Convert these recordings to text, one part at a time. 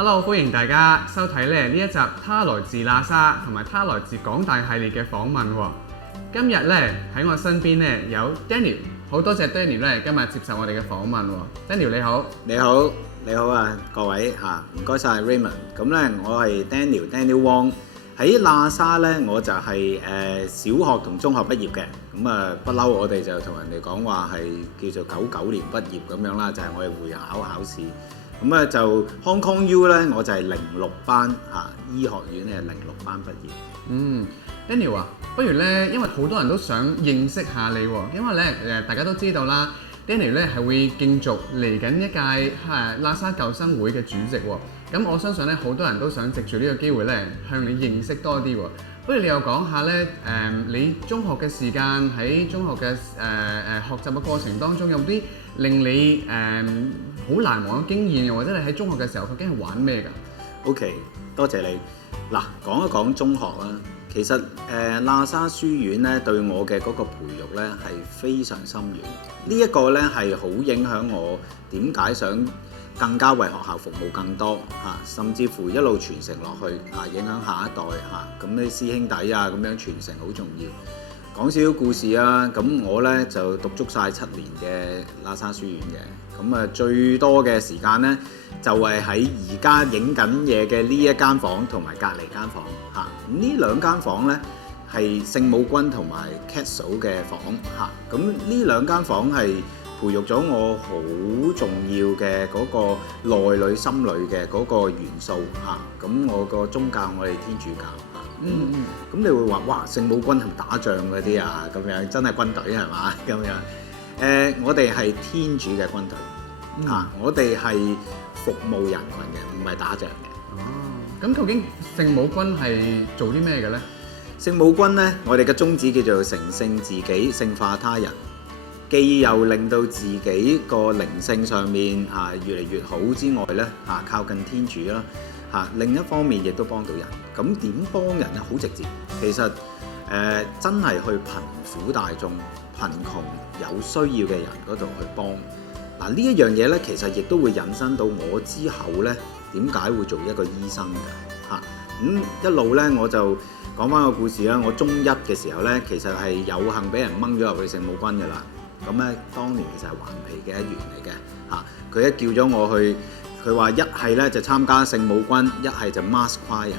Hello， 歡迎大家收睇呢一集他來自喇沙同埋他來自港大系列嘅訪問喎。今日咧喺我身邊咧有 Daniel， 好多謝 Daniel 咧今日接受我哋嘅訪問喎。Daniel 你好，你好啊各位嚇，唔該晒 Raymond。咁咧我係 Daniel Wong， 喺喇沙咧我就係小學同中學畢業嘅。咁啊不嬲我哋就同人哋講話係叫做99年畢業咁樣啦，就係我哋會考試。咁啊就 Hong Kong U 咧，我就係06班嚇，醫學院咧06班畢業。Daniel 啊，不如咧，因為好多人都想認識下你喎，因為咧大家都知道啦 ，Daniel 咧係會競逐嚟緊一屆喇沙舊生會嘅主席喎。咁我相信咧，好多人都想藉住呢個機會咧，向你認識多啲喎。不如你又講下咧，你中學嘅時間喺中學嘅學習嘅過程當中，有啲令你好難忘嘅經驗，又或者你喺中學嘅時候究竟係玩咩㗎 ？OK， 多謝你。嗱，講一講中學啦。其實喇沙書院咧對我嘅嗰個培育咧係非常深遠。呢一個咧係好影響我點解想更加為學校服務更多嚇，甚至乎一路傳承落去嚇，影響下一代嚇。咁啲師兄弟啊咁樣傳承好重要。講少少故事啊，咁我咧就讀足晒7年嘅喇沙書院嘅。咁啊最多嘅時間咧就係喺而家影緊嘢嘅呢一間房同埋隔離間房嚇。咁呢兩間房咧係聖母軍同埋 Castle 嘅房嚇。咁呢兩間房係培育咗我好重要嘅嗰個內裏心裏嘅嗰個元素嚇。咁我個宗教我哋天主教嚇。咁你會話哇聖母軍係打仗嗰啲啊咁樣，真係軍隊係嘛咁樣？我哋係天主嘅軍隊嚇，我哋係服務人群嘅，唔係打仗嘅。哦，咁究竟聖母軍係做啲咩嘅咧？聖母軍咧，我哋嘅宗旨叫做成聖自己，聖化他人，既又令到自己個靈性上面嚇越嚟越好之外咧嚇，靠近天主啦嚇，另一方面亦都幫到人。咁點幫人咧？好直接，其實真係去貧苦大眾、貧窮有需要嘅人嗰度去幫。嗱，呢一樣嘢咧，其實亦都會引申到我之後咧點解會做一個醫生㗎嚇。一路咧我就講翻個故事啦。我中一嘅時候咧，其實係有幸俾人掹咗入去聖母軍㗎啦。咁咧當年其實係頑皮嘅一員嚟嘅嚇。佢一叫咗我去，佢話一係咧就參加聖母軍，一係就 Mass Choir 嘅。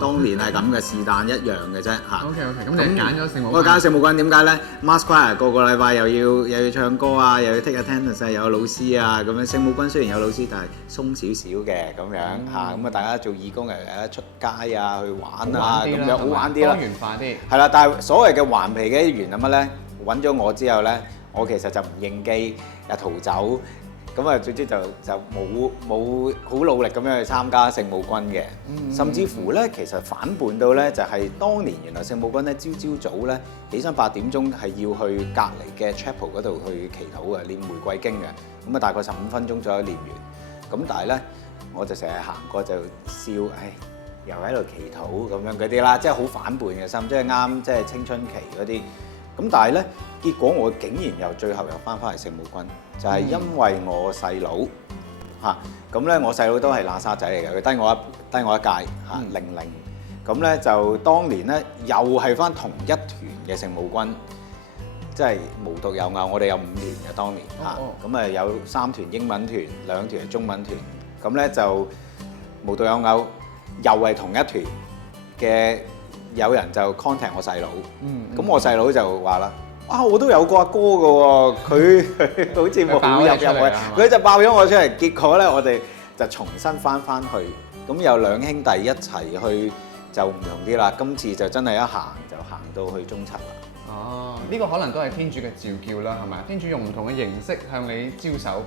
當年係咁嘅，是但一樣嘅啫嚇。OK， 咁你揀咗聖母軍。我揀聖母軍點解咧 ？Mass Choir 個禮拜又要唱歌啊，又要 take attendance 啊，又有老師啊咁樣。聖母軍雖然有老師，但係鬆少少嘅咁樣嚇。咁啊，大家做義工又有得出街啊，去玩啊咁樣，好玩啲啦，多元化啲。係啦，但係所謂嘅頑皮嘅一員係乜咧？揾咗我之後咧，我其實就唔應機，又逃走。咁啊，總之就冇好努力咁樣去參加聖母軍嘅，甚至乎咧，其實反叛到咧就係當年原來聖母軍咧朝早咧起身8點鐘係要去隔離嘅 chapel 嗰度去祈禱嘅，念玫瑰經嘅，咁啊大概15分鐘左右念完，咁但係咧我就成日行過就笑，又喺度祈禱咁樣嗰啲啦，即係好反叛嘅心，即係啱即係青春期嗰啲。咁但係咧，結果我竟然又最後又翻返嚟聖母軍，就係因為我細佬嚇，咁咧我細佬都係喇沙仔嚟嘅，佢低我一屆嚇00，咁咧就當年咧又係翻同一團嘅聖母軍，即係無獨有偶，我哋有5年嘅當年嚇，咁啊有3團英文團，2團係中文團，咁咧就無獨有偶，又係同一團嘅。有人就 contact 我細佬，咁我細佬就話啦：啊，我都有個阿哥㗎喎，佢好似冇入去，佢就爆咗我出嚟。結果咧，我哋就重新翻去，咁有2兄弟一齊去就唔同啲啦。今次就真係一行就行到去中七啦。哦，呢個可能都係天主嘅召叫啦，係咪？天主用唔同嘅形式向你招手。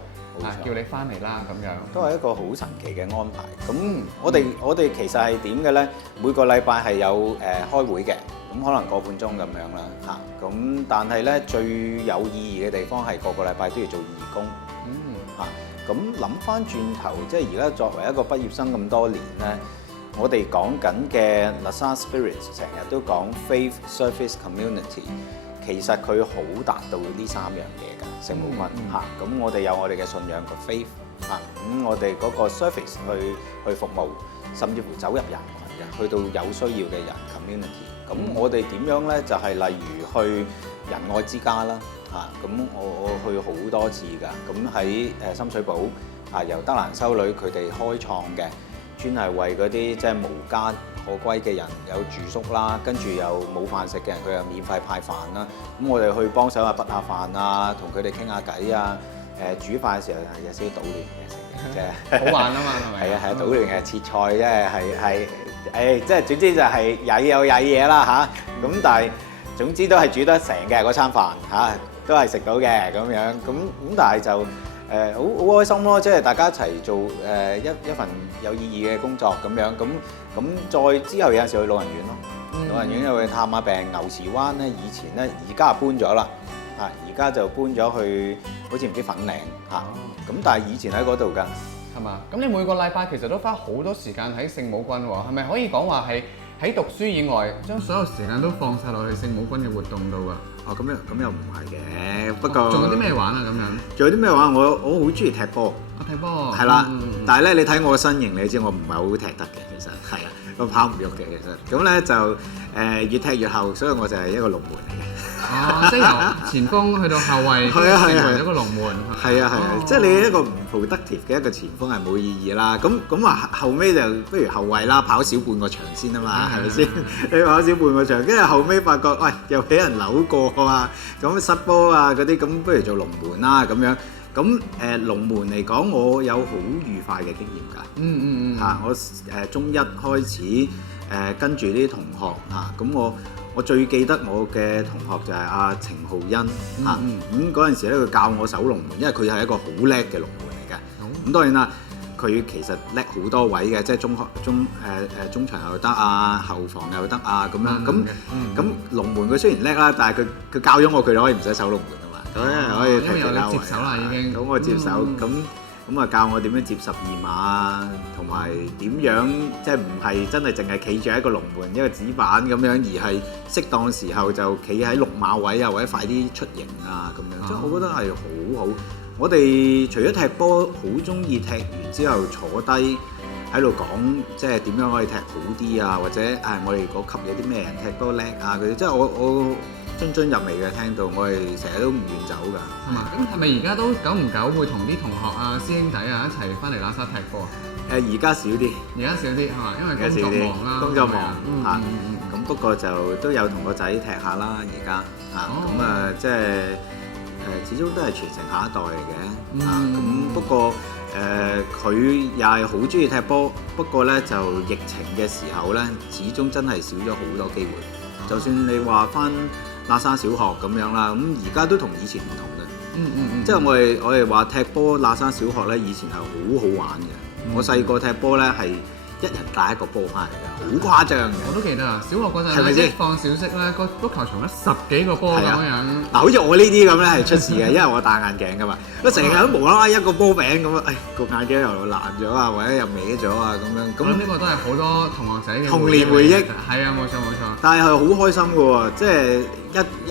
叫你翻嚟啦咁樣，都係一個好神奇嘅安排。咁我哋其實係點嘅咧？每個禮拜係有開會嘅，咁可能個半鐘咁樣啦嚇。咁但係咧最有意義嘅地方係個禮拜都要做義工嚇。咁諗翻轉頭，即係而家作為一個畢業生咁多年咧，我哋講緊嘅 Lhasa Spirit 成日都講 Faith Service Community。其實佢好達到呢3樣嘢㗎，聖母軍嚇。咁我哋有我哋嘅信仰個 faith 我哋嗰個 service 去服務，甚至乎走入人群嘅，去到有需要嘅人 community。咁我哋點樣咧？就係、例如去仁愛之家啦，咁我去好多次㗎。咁喺深水埗由德蘭修女佢哋開創嘅，專係為嗰啲即係無家可歸嘅人有住宿啦，跟住又冇飯食嘅人，佢又免費派飯啦。咁我哋去幫手筆下飯啊，同佢哋傾下偈啊。煮飯嘅時候有少少搗亂嘅食嘅，即係好玩啊嘛，係咪？係啊，搗亂嘅切菜，即係總之就係曳有曳嘢啦嚇。咁但係總之都係煮得成嘅嗰餐飯嚇，都係食到嘅咁樣。咁但係就好開心咯，即係大家一齊做一份有意義嘅工作咁樣。咁再之後有陣時去老人院咯，老人院又去探下病。牛池灣咧以前咧，而家搬咗啦。而家就搬咗去，好似唔知粉嶺嚇，咁但係以前喺嗰度㗎，係嘛？咁你每個禮拜其實都花好多時間喺聖母軍喎，係咪可以講話係喺讀書以外，將所有時間都放晒落去聖母軍嘅活動度啊？咁又唔係嘅，不過仲有啲咩玩啊？咁樣仲有啲咩玩？我好中意踢波，踢波係啦，但係咧你睇我嘅身形，你知我唔係好踢得嘅，其實係啊，我跑唔喐嘅其實，咁咧就越踢越後，所以我就係一個龍門嚟嘅。即係由前鋒去到後衞，成為咗個龍門。係啊，即係你一個唔 productive 嘅一個前鋒係冇意義啦。咁話後尾就不如後衞啦，跑少半個場先啊嘛，係咪先？你跑少半個場，跟住後尾發覺，喂又俾人扭過啊，咁失波啊嗰啲，咁不如做龍門啦咁樣。咁龍門嚟講，我有好愉快嘅經驗㗎。我中一開始跟住啲同學咁我最記得我嘅同學就係阿程浩欣咁嗰陣時咧，佢教我守龍門，因為佢係一個好叻嘅龍門嚟嘅。咁當然啦，佢其實叻好多位嘅，即係中場又得啊，後防又得啊咁樣。咁龍門佢雖然叻啦，但係佢教咗我，佢可以唔使守龍門啊嘛，可以踢其他位。接手啦已經。咁我接手咁啊教我點樣接12碼啊，同埋點樣即係唔係真係淨係企住喺一個龍門一個紙板咁樣，而係適當時候就企喺6碼位啊，或者快啲出營啊咁樣，即係我覺得係好好。我哋除咗踢波，好中意踢完之後坐低喺度講，即係點樣可以踢好啲啊，或者我哋嗰級有啲咩人踢多叻啊嗰啲，即係我津津入味嘅，聽到我哋成日都唔願走㗎。係嘛？咁係咪而家都久唔久會同啲同學啊、師兄弟啊一齊翻嚟喇沙踢波啊？而家少啲，係嘛？因為工作忙啦，工作忙咁不過就都有同個仔踢下啦，而家即係始終都係傳承下一代嚟嘅。咁不過佢又係好中意踢波，不過咧就疫情嘅時候咧，始終真係少咗好多機會。就算你話翻喇沙小學咁樣啦，咁而家都同以前唔同嘅。即係我哋話踢波喇沙小學咧，以前係好好玩嘅。我細個踢波咧係一人帶一個波翻嚟嘅，好誇張嘅。我都記得啊，小學嗰陣咧，放小息咧，個足球場咧10幾個波咁樣。嗱，好似我呢啲咁咧係出事嘅，因為我戴眼鏡噶嘛，我成日都無啦啦一個波餅咁啊，個眼鏡又爛咗啊，或者又歪咗啊咁樣。咁呢個都係好多同學仔嘅童年回憶。係啊，冇錯冇錯。但係係好開心嘅喎，即係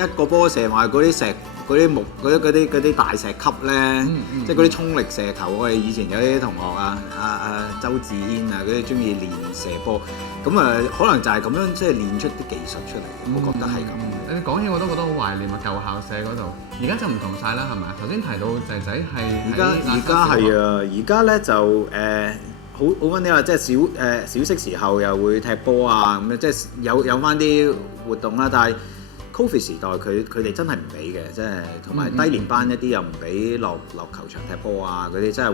一個波射埋嗰啲石。嗰啲大石級咧，即係嗰啲衝力射球。我哋以前有啲同學周志軒啊，嗰啲中意練射波，咁可能就係咁樣，即係練出啲技術出嚟。我覺得係咁。你講起我都覺得好懷念啊，舊校舍嗰度，而家就唔同晒啦，係咪？頭先提到仔仔係而家係啊，而家咧就好温啲啦，即係小息時候又會踢波啊，咁樣即係有翻啲活動啦，但係Covid 時代佢哋真係唔俾嘅，即係同埋低年班一啲又唔俾落球場踢波啊嗰啲，真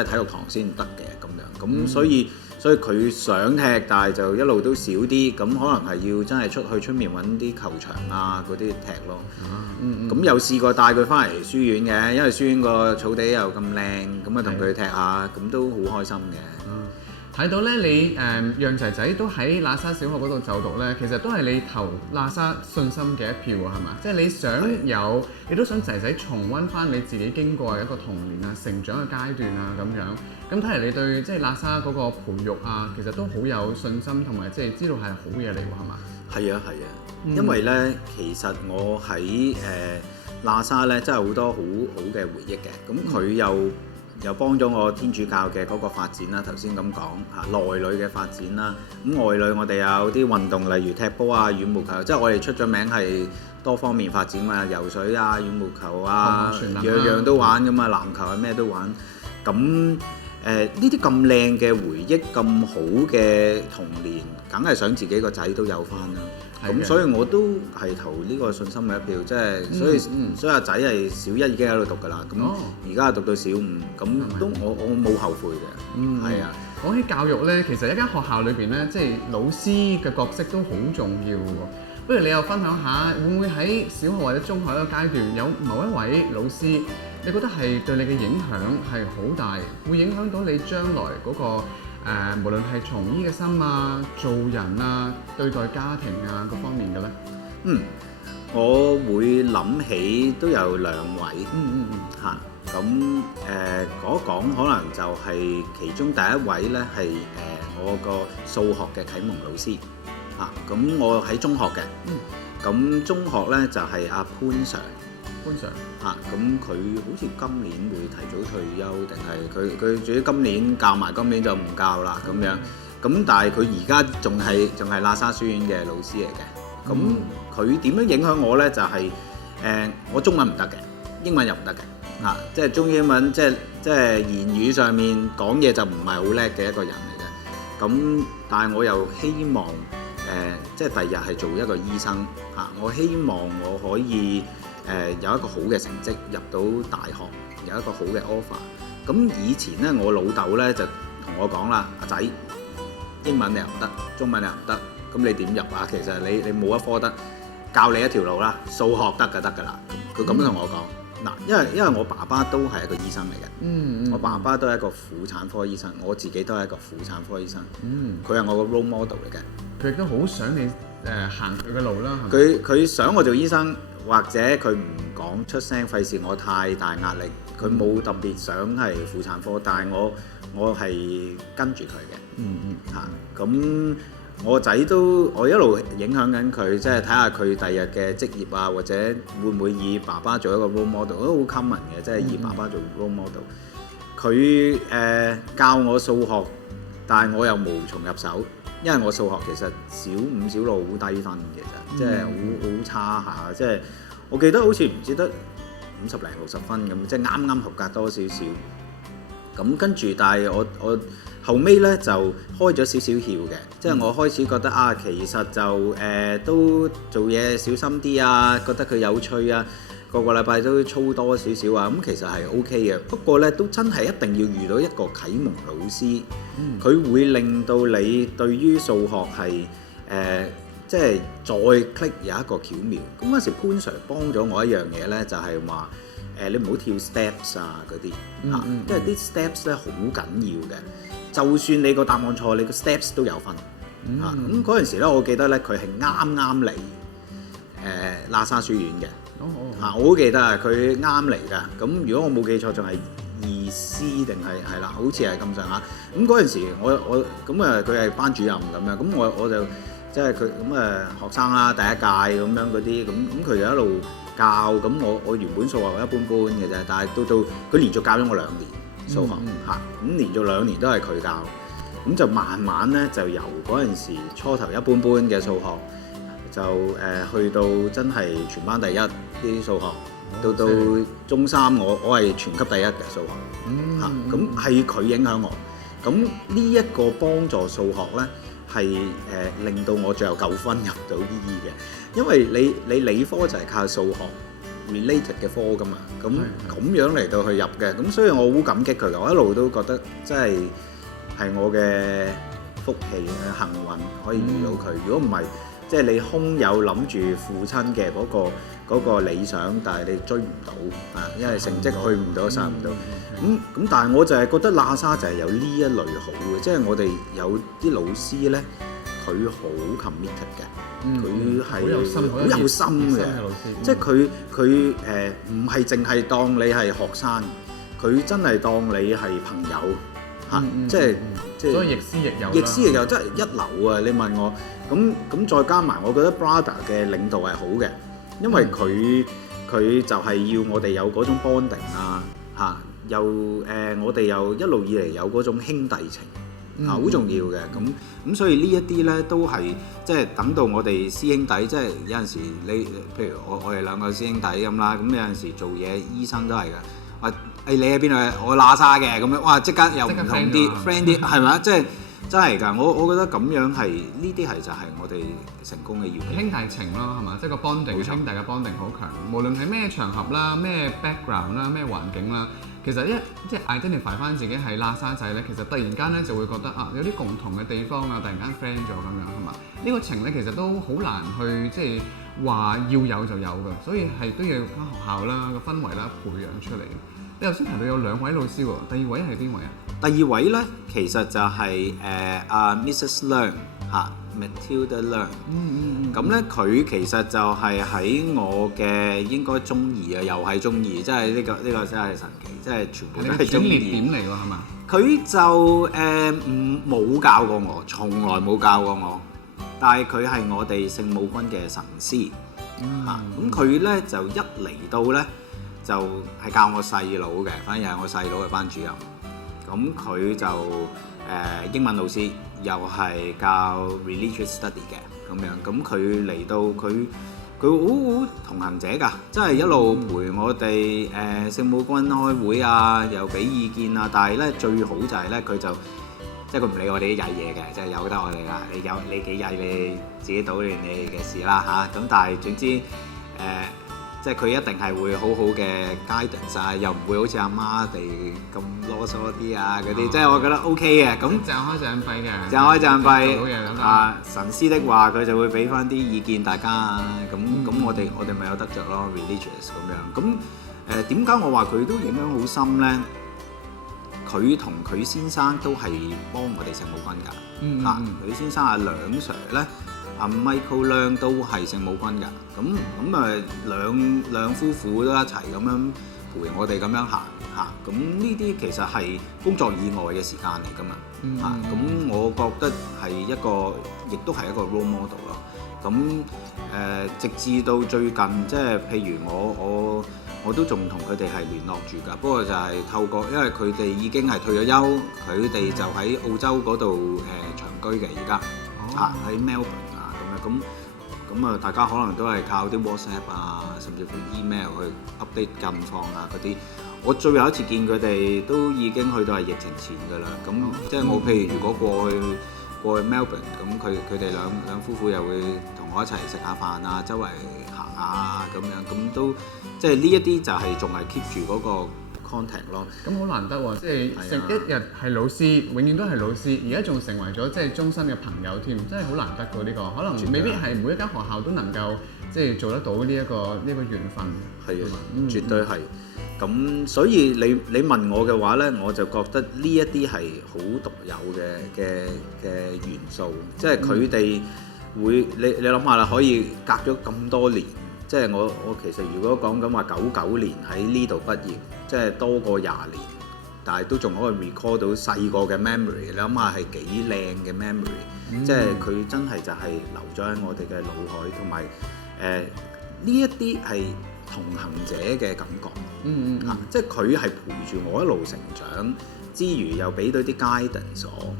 係體育堂先得嘅咁樣。咁所以佢想踢，但係就一路都少啲。咁可能係要真係出面揾啲球場啊嗰啲踢咯。咁有試過帶佢翻嚟書院嘅，因為書院個草地又咁靚，咁啊同佢踢下，咁都好開心嘅。睇到咧，你讓仔仔都喺喇沙小學嗰度就讀咧，其實都係你投喇沙信心嘅一票喎，係嘛？即係你想你都想仔仔重溫翻你自己經過嘅一個童年啊、成長嘅階段啊咁樣。咁睇嚟你對即係喇沙嗰個培育啊，其實都好有信心，同埋即係知道係好嘢嚟喎，係嘛？係啊，因為咧，其實我喺喇沙咧真係好多好好嘅回憶嘅。咁佢又又幫咗我天主教嘅嗰個發展啦。頭先咁講嚇內裏嘅發展啦，咁外裏我哋有啲運動，例如踢波啊、羽毛球，即係我哋出咗名係多方面發展嘛，游水啊、羽毛球啊，樣樣都玩噶嘛，籃球係咩都玩。咁呢啲咁靚嘅回憶，咁好嘅童年，梗係想自己個仔都有翻啦。咁所以我都係投呢個信心嘅一票，即係所以阿仔係小一已經喺度讀㗎啦。咁而家讀到小五，咁都我冇後悔嘅。係啊，講起教育咧，其實一間學校裏邊咧，即係老師嘅角色都好重要喎。不如你又分享下，會唔會喺小學或者中學一個階段有某一位老師，你覺得係對你嘅影響係好大，會影響到你將來嗰個無論係從醫嘅心啊、做人啊、對待家庭啊各方面嘅咧？我會諗起都有兩位。嚇，咁講一講可能就係其中第一位咧係我個數學嘅啟蒙老師。嚇，咁我喺中學嘅。咁中學咧就係阿潘 Sir。潘 Sir 嚇，咁佢好似今年會提早退休，定係佢至於今年教埋，今年就唔教啦咁樣。咁但係佢而家仲係喇沙書院嘅老師嚟嘅。咁佢點樣影響我咧？就係我中文唔得嘅，英文又唔得嘅。嚇，即係中英文，即係言語上面講嘢就唔係好叻嘅一個人嚟嘅。咁但係我又希望即係第日係做一個醫生嚇。我希望我可以有一個好嘅成績入到大學，有一個好嘅 offer。咁以前咧，我老豆咧就同我講啦：阿仔，英文你又唔得，中文你又唔得，咁你點入啊？其實你冇一科得，教你一條路啦，數學得㗎啦。佢咁樣同我講嗱，因為我爸爸都係一個醫生嚟嘅。我爸爸都係一個婦產科醫生，我自己都係一個婦產科醫生。佢係我個 role model 嚟嘅。佢亦都好想你行佢嘅路啦。佢想我做醫生。或者佢唔講出聲，費事我太大壓力。佢冇特別想係婦產科，但係我係跟住佢嘅。嚇，咁我仔都我一路影響緊佢，即係睇下佢第日嘅職業啊，或者會唔會以爸爸做一個 role model，都好 common 嘅，即係以爸爸做 role model。佢教我數學，但係我又無從入手，因為我數學其實小五小六好低分嘅啫，即係好差下，即係我記得好似唔知得50零60分咁，即係啱啱合格多少少。咁跟住，但係我後尾咧就開咗少少竅嘅，即係我開始覺得啊，其實就都做嘢小心啲啊，覺得佢有趣啊，個禮拜都操多少少啊，咁其實係 OK 嘅。不過咧都真係一定要遇到一個啟蒙老師，佢會令到你對於數學係即係再 click 有一個巧妙。咁嗰時潘 Sir 幫咗我一樣嘢咧，就係話你唔好跳 steps 啊嗰啲嚇，因為啲 steps 咧好緊要嘅。就算你個答案錯，你個 steps 都有分嚇。咁嗰陣時咧，我記得咧佢係啱啱嚟喇沙書院嘅嚇，我好記得啊，佢啱嚟㗎。咁如果我冇記錯，仲係2C定係啦，好似係咁上下。咁嗰陣時我咁佢係班主任咁樣，咁我就即係佢咁學生啦，第一屆咁樣嗰啲，咁佢就一路教。咁我原本數學一般般嘅啫，但係到佢連續教咗我2年。數學嚇，咁連續2年都係佢教，咁就慢慢咧就由嗰陣時初頭一般般嘅數學，就去到真係全班第一啲數學，到中3我係全級第一嘅數學嚇，咁係佢影響我，咁呢一個幫助數學咧係令到我最後9分入到醫嘅，因為你理科就係靠數學related 嘅科㗎嘛，咁樣嚟到去入嘅，咁所以我好感激佢嘅，我一路都覺得真係我嘅福氣幸運可以遇到佢。如果唔係，即係你空有諗住父親嘅嗰個理想，但係你追唔到啊，因為成績去唔到，上唔到。咁但係我就係覺得喇沙就係有呢一類好嘅，即係我哋有啲老師咧，佢好 committed 嘅。佢係好有心嘅，即係佢唔係淨係當你係學生，佢真係當你係朋友嚇，即係所以亦師亦友啦，亦師亦友真係一流啊！你問我咁再加埋，我覺得 Brother 嘅領導係好嘅，因為佢就係要我哋有嗰種 bonding 啊嚇，我哋又一路以嚟有嗰種兄弟情。好重要嘅，咁所以呢一啲咧都係即係等到我哋師兄弟，即係有陣時譬如我哋兩個師兄弟咁啦，咁有陣時做嘢，醫生都係嘅。話你喺邊度？我喇沙嘅咁樣，哇！即刻又唔同啲 friend 啲，係咪啊？即係真係㗎，我覺得咁樣係呢啲係就係我哋成功嘅要領。兄弟情咯，係嘛？即係個 bonding，兄弟嘅 bonding 好強。無論係咩場合啦、咩 background 啦、咩環境啦。其實即係 identify 翻自己係喇沙仔咧，其實突然間咧就會覺得有啲共同嘅地方啊，突然間 friend 咗咁樣係嘛？呢個情咧其實都好難去即係話要有就有㗎，所以係都要間學校啦個氛圍啦培養出嚟。你頭先提到有2位老師喎，第2位係邊位啊？第2位咧其實就係Mrs. Leung 嚇 Matilda Leung。咁咧佢其實就係喺我嘅應該中2啊，又係中2，即係呢個真係神奇，即係全部都係中2。點嚟喎係嘛？佢就冇教過我，從來冇教過我，但係佢係我哋聖母軍嘅神師嚇。咁佢咧就一嚟到咧就係教我細佬嘅，反而係我細佬嘅班主任。咁佢就英文老師，又係教 religious study 嘅咁樣。咁佢嚟到佢好同行者㗎，真係一路陪我哋聖母軍開會啊，又俾意見啊。但係咧最好就係咧佢就即係佢唔理我哋啲曳嘢嘅，即係由得我哋啦。你幾曳你自己搗亂你嘅事啦嚇。咁但係總之即係佢一定係會好好嘅 guidance 啊，又唔會好似阿媽哋咁囉嗦啲啊嗰啲，即係我覺得 OK 嘅。咁賺開賺費嘅，賺開賺費啊！神師的話佢就會俾翻啲意見大家啊。咁我哋咪有得着咯 ，religious 咁樣。咁點解我話佢都影響好深咧？佢同佢先生都係幫我哋聖母軍㗎。佢先生阿梁 Sir 咧。阿 Michael Leung 都係聖母軍㗎，咁兩夫婦都一齊咁樣陪我哋咁樣行嚇，咁呢啲其實係工作以外嘅時間嚟㗎嘛嚇，咁我覺得係亦都係一個 role model 咯。咁直至到最近，即係譬如我都仲同佢哋係聯絡住㗎，不過就係透過，因為佢哋已經係退咗休，佢哋就喺澳洲嗰度長居嘅而家嚇喺 Melbourne。咁啊，大家可能都係靠啲 WhatsApp 啊，甚至乎 email 去 update 近況啊嗰啲。我最後一次見佢哋都已經去到係疫情前㗎啦。咁即係我譬如如果過去 Melbourne，咁佢哋兩夫婦又會同我一齊食下飯啊，周圍行下啊咁樣，咁都即係呢一啲就係仲係 keep 住嗰個 contact 咯。咁好難得喎，即係一日係老師，永遠都係老師，而家仲成為咗即係終身嘅朋友添，真係好難得㗎呢個。可能未必係每一間學校都能夠即係做得到呢一個緣分。係啊，絕對係。咁所以你問我嘅話咧，我就覺得呢一啲係好獨有嘅元素，即係佢哋會你諗下啦，可以隔咗咁多年。即係我其實如果講緊話99年喺呢度畢業，即係多過20年，但係都仲可以 recall 到細個嘅 memory。你諗下係幾靚嘅 memory，即係佢真係就係留咗喺我哋嘅腦海，同埋呢一啲係同行者嘅感覺。即係佢係陪住我一路成長之餘，又俾到啲 guidance 我。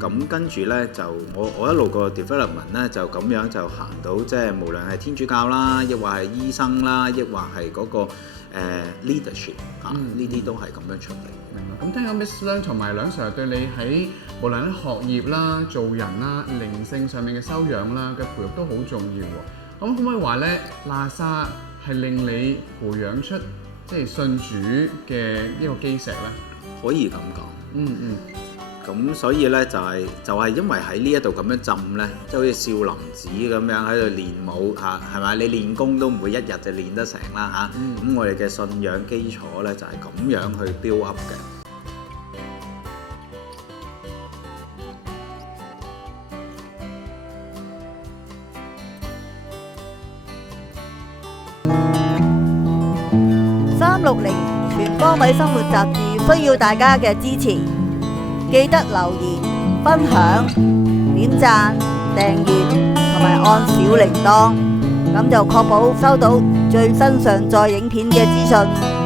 咁跟住咧就我一路個 development 咧就咁樣就行到，即係無論係天主教啦，亦或係醫生啦，亦或係嗰個leadership 呢啲都係咁樣出嚟。明白。咁聽講 Miss Leung 同埋梁 Sir 對你喺無論喺學業啦、做人啦、靈性上面嘅修養啦嘅培育都好重要喎。咁可唔可以話咧，喇沙係令你培養出即係信主嘅一個基石咧？可以咁講。咁所以咧就係因為喺呢一度咁樣浸咧，即係好似少林寺咁樣喺度練武嚇，係咪？你練功都唔會一日就練得成啦嚇。咁我哋嘅信仰基礎咧就係咁樣去 build up 嘅。360全方位生活雜誌需要大家嘅支持，記得留言、分享、點讚、訂閱同埋按小鈴鐺，咁就確保收到最新上載影片嘅資訊。